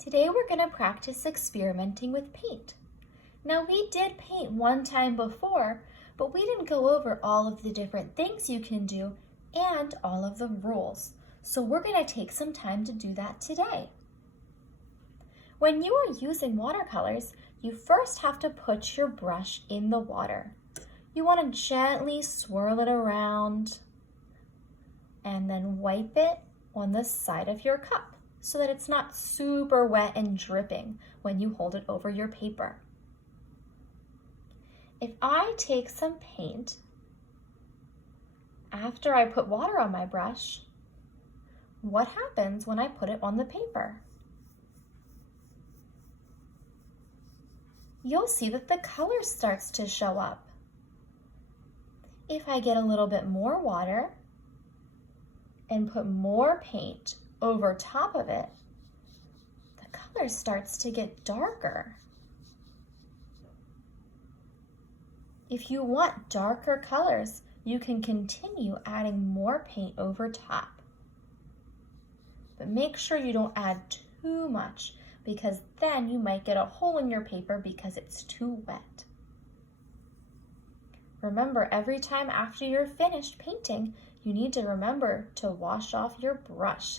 Today we're going to practice experimenting with paint. Now we did paint one time before, but we didn't go over all of the different things you can do and all of the rules. So we're going to take some time to do that today. When you are using watercolors, you first have to put your brush in the water. You want to gently swirl it around and then wipe it on the side of your cup so that it's not super wet and dripping when you hold it over your paper. If I take some paint after I put water on my brush, what happens when I put it on the paper? You'll see that the color starts to show up. If I get a little bit more water and put more paint over top of it, the color starts to get darker. If you want darker colors, you can continue adding more paint over top. But make sure you don't add too much, because then you might get a hole in your paper because it's too wet. Remember, every time after you're finished painting, you need to remember to wash off your brush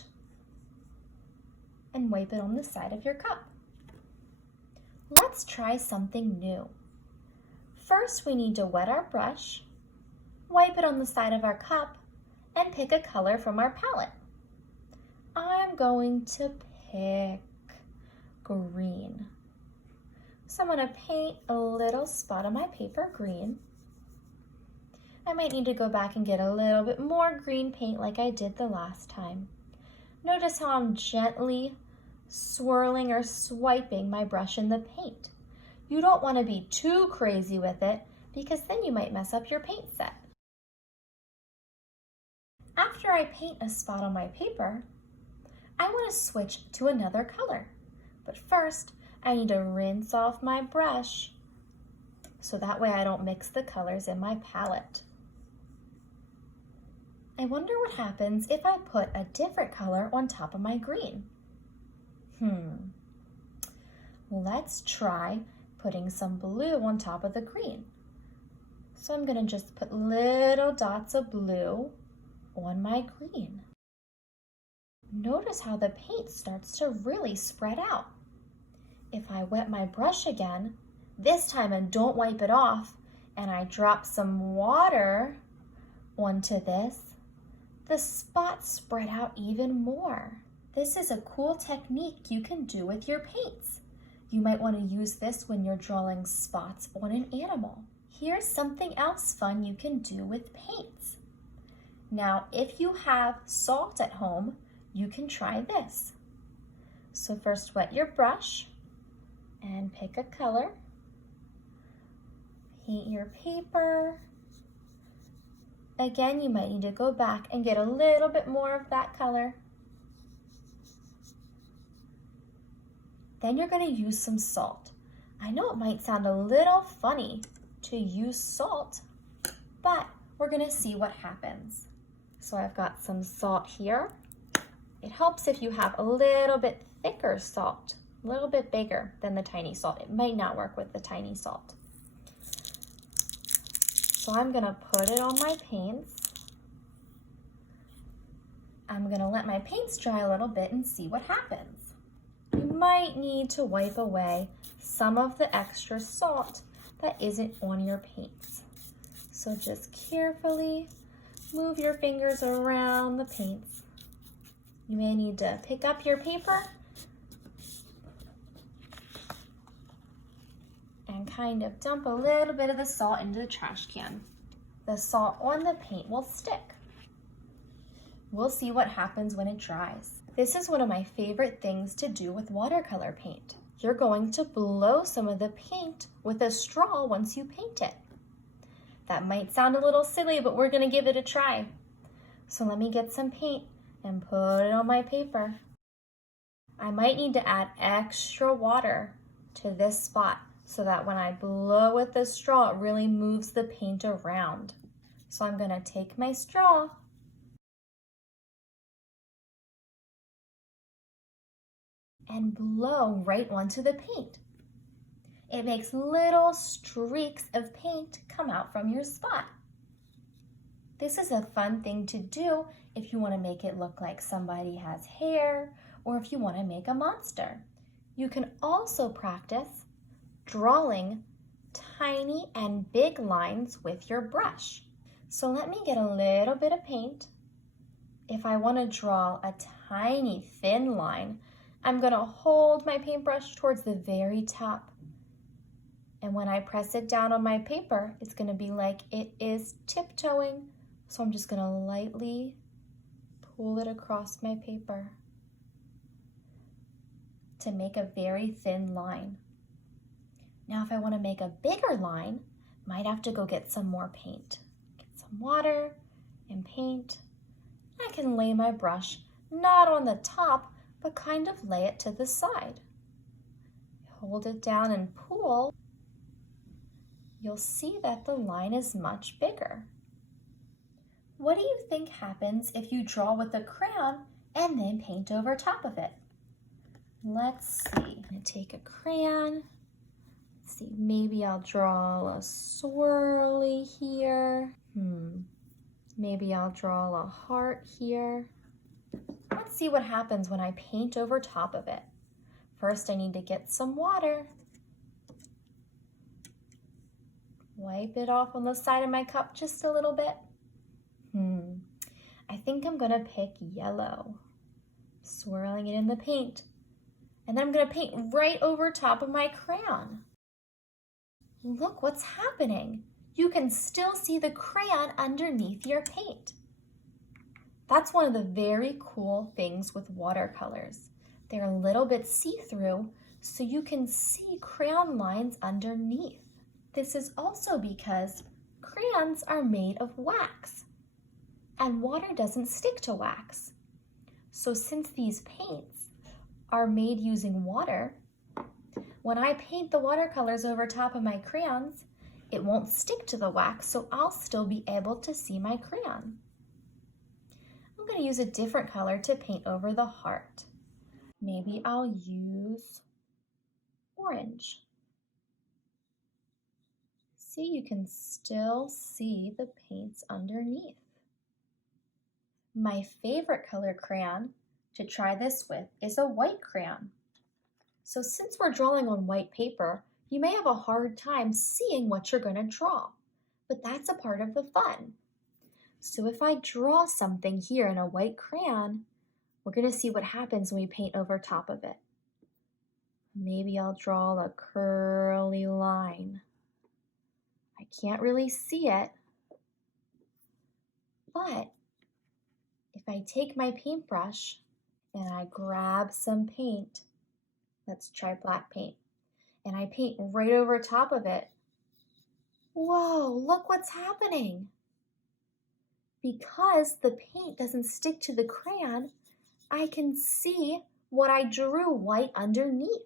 and wipe it on the side of your cup. Let's try something new. First, we need to wet our brush, wipe it on the side of our cup, and pick a color from our palette. I'm going to pick green. So I'm going to paint a little spot on my paper green. I might need to go back and get a little bit more green paint like I did the last time. Notice how I'm gently swirling or swiping my brush in the paint. You don't want to be too crazy with it because then you might mess up your paint set. After I paint a spot on my paper, I want to switch to another color. But first, I need to rinse off my brush so that way I don't mix the colors in my palette. I wonder what happens if I put a different color on top of my green. Let's try putting some blue on top of the green. So I'm going to just put little dots of blue on my green. Notice how the paint starts to really spread out. If I wet my brush again, this time and don't wipe it off, and I drop some water onto this, the spots spread out even more. This is a cool technique you can do with your paints. You might want to use this when you're drawing spots on an animal. Here's something else fun you can do with paints. Now, if you have salt at home, you can try this. So first wet your brush and pick a color. Paint your paper. Again, you might need to go back and get a little bit more of that color. Then you're going to use some salt. I know it might sound a little funny to use salt, but we're going to see what happens. So I've got some salt here. It helps if you have a little bit thicker salt, a little bit bigger than the tiny salt. It might not work with the tiny salt. So I'm going to put it on my paints. I'm going to let my paints dry a little bit and see what happens. You might need to wipe away some of the extra salt that isn't on your paints. So just carefully move your fingers around the paints. You may need to pick up your paper and kind of dump a little bit of the salt into the trash can. The salt on the paint will stick. We'll see what happens when it dries. This is one of my favorite things to do with watercolor paint. You're going to blow some of the paint with a straw once you paint it. That might sound a little silly, but we're going to give it a try. So let me get some paint and put it on my paper. I might need to add extra water to this spot so that when I blow with the straw, it really moves the paint around. So I'm going to take my straw and blow right onto the paint. It makes little streaks of paint come out from your spot. This is a fun thing to do if you want to make it look like somebody has hair or if you want to make a monster. You can also practice drawing tiny and big lines with your brush. So let me get a little bit of paint. If I want to draw a tiny thin line, I'm going to hold my paintbrush towards the very top. And when I press it down on my paper, it's going to be like it is tiptoeing. So I'm just going to lightly pull it across my paper to make a very thin line. Now if I want to make a bigger line, might have to go get some more paint. Get some water and paint. I can lay my brush not on the top, but kind of lay it to the side. Hold it down and pull. You'll see that the line is much bigger. What do you think happens if you draw with a crayon and then paint over top of it? Let's see. I'm going to take a crayon. Let's see, maybe I'll draw a swirly here. Maybe I'll draw a heart here. Let's see what happens when I paint over top of it. First, I need to get some water. Wipe it off on the side of my cup just a little bit. I think I'm gonna pick yellow. Swirling it in the paint. And then I'm gonna paint right over top of my crayon. Look what's happening. You can still see the crayon underneath your paint. That's one of the very cool things with watercolors. They're a little bit see-through, so you can see crayon lines underneath. This is also because crayons are made of wax, and water doesn't stick to wax. So since these paints are made using water, when I paint the watercolors over top of my crayons, it won't stick to the wax, so I'll still be able to see my crayon. I'm going to use a different color to paint over the heart. Maybe I'll use orange. See, you can still see the paints underneath. My favorite color crayon to try this with is a white crayon. So since we're drawing on white paper, you may have a hard time seeing what you're going to draw, but that's a part of the fun. So if I draw something here in a white crayon, we're going to see what happens when we paint over top of it. Maybe I'll draw a curly line. I can't really see it, but if I take my paintbrush and I grab some paint, let's try black paint, and I paint right over top of it, whoa, look what's happening. Because the paint doesn't stick to the crayon, I can see what I drew white underneath.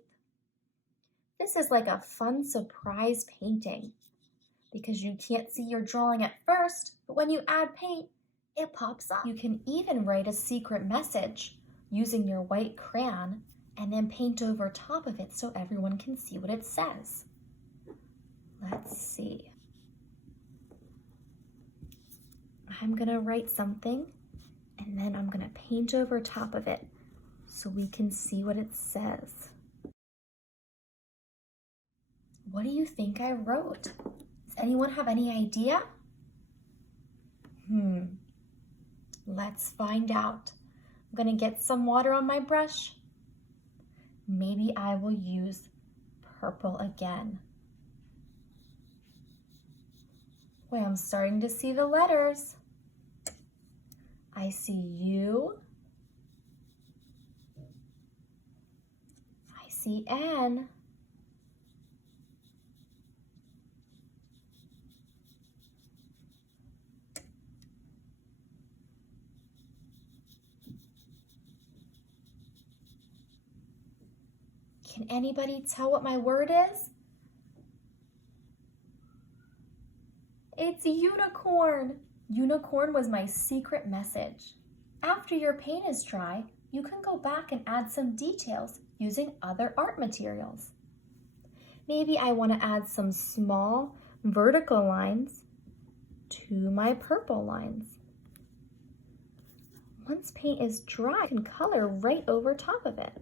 This is like a fun surprise painting because you can't see your drawing at first, but when you add paint, it pops up. You can even write a secret message using your white crayon and then paint over top of it so everyone can see what it says. Let's see. I'm gonna write something and then I'm gonna paint over top of it so we can see what it says. What do you think I wrote? Does anyone have any idea? Let's find out. I'm gonna get some water on my brush. Maybe I will use purple again. Boy, I'm starting to see the letters. I see U. I see N. Can anybody tell what my word is? It's unicorn. Unicorn was my secret message. After your paint is dry, you can go back and add some details using other art materials. Maybe I want to add some small vertical lines to my purple lines. Once paint is dry, I can color right over top of it.